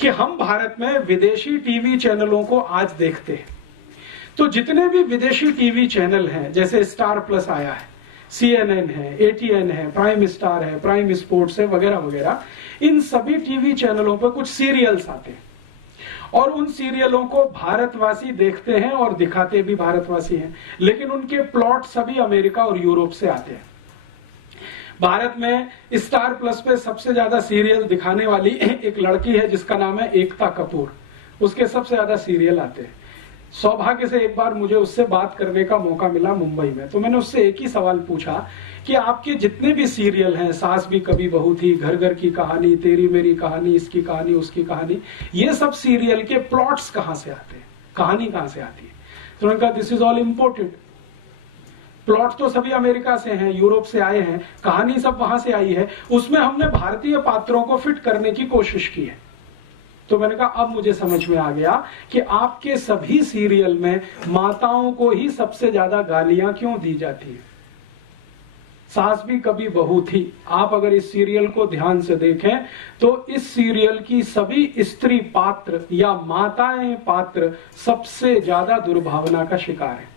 कि हम भारत में विदेशी टीवी चैनलों को आज देखते हैं, तो जितने भी विदेशी टीवी चैनल हैं, जैसे स्टार प्लस आया है, CNN है, ATN है, प्राइम स्टार है, प्राइम स्पोर्ट्स है, वगैरह वगैरह, इन सभी टीवी चैनलों पर कुछ सीरियल्स आते हैं और उन सीरियलों को भारतवासी देखते हैं और दिखाते भी भारतवासी हैं, लेकिन उनके प्लॉट सभी अमेरिका और यूरोप से आते हैं। भारत में स्टार प्लस पे सबसे ज्यादा सीरियल दिखाने वाली एक लड़की है जिसका नाम है एकता कपूर, उसके सबसे ज्यादा सीरियल आते हैं। सौभाग्य से एक बार मुझे उससे बात करने का मौका मिला मुंबई में, तो मैंने उससे एक ही सवाल पूछा कि आपके जितने भी सीरियल हैं, सास भी कभी बहू थी, घर घर की कहानी, तेरी मेरी कहानी, इसकी कहानी, उसकी कहानी, ये सब सीरियल के प्लॉट्स कहां से आते हैं, कहानी कहां से आती है? तो उन्होंने कहा this is all imported. Plot तो सभी अमेरिका से हैं, यूरोप से आए हैं, कहानी सब वहां से आई है, उसमें हमने भारतीय पात्रों को फिट करने की कोशिश की है। तो मैंने कहा अब मुझे समझ में आ गया कि आपके सभी सीरियल में माताओं को ही सबसे ज्यादा गालियां क्यों दी जाती है। सास भी कभी बहू थी, आप अगर इस सीरियल को ध्यान से देखें तो इस सीरियल की सभी स्त्री पात्र या माताएं पात्र सबसे ज्यादा दुर्भावना का शिकार है।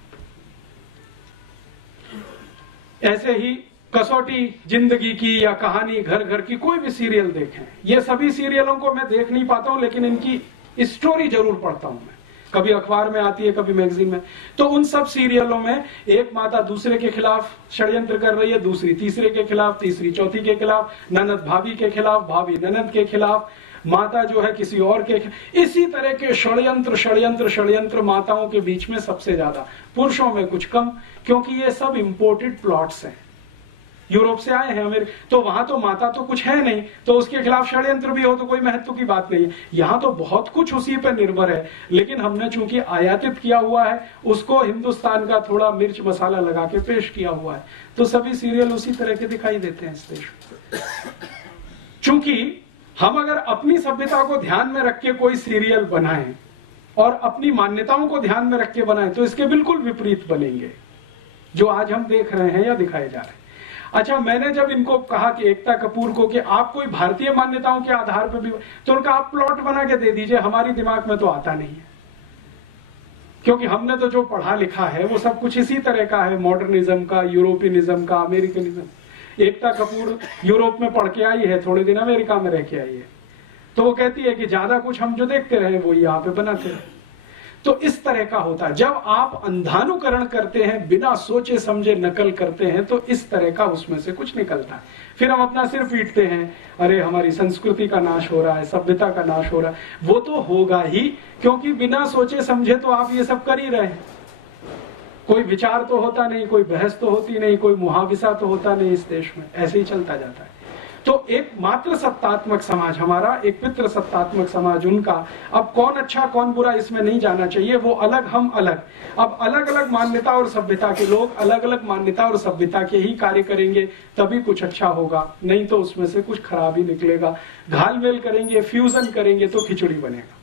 ऐसे ही कसौटी जिंदगी की या कहानी घर घर की, कोई भी सीरियल देखें, ये सभी सीरियलों को मैं देख नहीं पाता हूं, लेकिन इनकी स्टोरी जरूर पढ़ता हूं मैं, कभी अखबार में आती है, कभी मैगजीन में। तो उन सब सीरियलों में एक माता दूसरे के खिलाफ षड्यंत्र कर रही है, दूसरी तीसरे के खिलाफ, तीसरी चौथी के खिलाफ, ननद भाभी के खिलाफ, भाभी ननद के खिलाफ, माता जो है किसी और के, इसी तरह के षड्यंत्र षड्यंत्र षड्यंत्र माताओं के बीच में सबसे ज्यादा, पुरुषों में कुछ कम, क्योंकि ये सब इंपोर्टेड प्लॉट्स हैं, यूरोप से आए हैं अमेरिका, तो वहां तो माता तो कुछ है नहीं, तो उसके खिलाफ षड्यंत्र भी हो तो कोई महत्व की बात नहीं है। यहां तो बहुत कुछ उसी पर निर्भर है, लेकिन हमने चूंकि आयातित किया हुआ है, उसको हिंदुस्तान का थोड़ा मिर्च मसाला लगा के पेश किया हुआ है, तो सभी सीरियल उसी तरह के दिखाई देते हैं इस देश में। चूंकि हम अगर अपनी सभ्यता को ध्यान में रख के कोई सीरियल बनाएं और अपनी मान्यताओं को ध्यान में रख के बनाएं, तो इसके बिल्कुल विपरीत बनेंगे जो आज हम देख रहे हैं या दिखाए जा रहे हैं। अच्छा, मैंने जब इनको कहा कि एकता कपूर को कि आप कोई भारतीय मान्यताओं के आधार पर भी, तो उनका आप प्लॉट बना के दे दीजिए, हमारी दिमाग में तो आता नहीं है, क्योंकि हमने तो जो पढ़ा लिखा है वो सब कुछ इसी तरह का है, मॉडर्निज्म का, यूरोपियनिज्म का, अमेरिकनिज्म। एकता कपूर यूरोप में पढ़ के आई है, थोड़े दिन अमेरिका में रह के आई है, तो वो कहती है कि ज्यादा कुछ हम जो देखते रहे वो यहाँ पे बनाते रहे। तो इस तरह का होता है, जब आप अंधानुकरण करते हैं, बिना सोचे समझे नकल करते हैं, तो इस तरह का उसमें से कुछ निकलता है। फिर हम अपना सिर पीटते हैं, अरे हमारी संस्कृति का नाश हो रहा है, सभ्यता का नाश हो रहा है। वो तो होगा ही, क्योंकि बिना सोचे समझे तो आप ये सब कर ही रहे हैं। कोई विचार तो होता नहीं, कोई बहस तो होती नहीं, कोई मुहाविसा तो होता नहीं इस देश में, ऐसे ही चलता जाता है। तो एक मात्र सत्तात्मक समाज हमारा, एक पितृ सत्तात्मक समाज उनका, अब कौन अच्छा कौन बुरा इसमें नहीं जाना चाहिए, वो अलग हम अलग। अब अलग अलग मान्यता और सभ्यता के लोग अलग अलग मान्यता और सभ्यता के ही कार्य करेंगे, तभी कुछ अच्छा होगा, नहीं तो उसमें से कुछ खराब ही निकलेगा। घालमेल करेंगे, फ्यूजन करेंगे तो खिचड़ी बनेगा।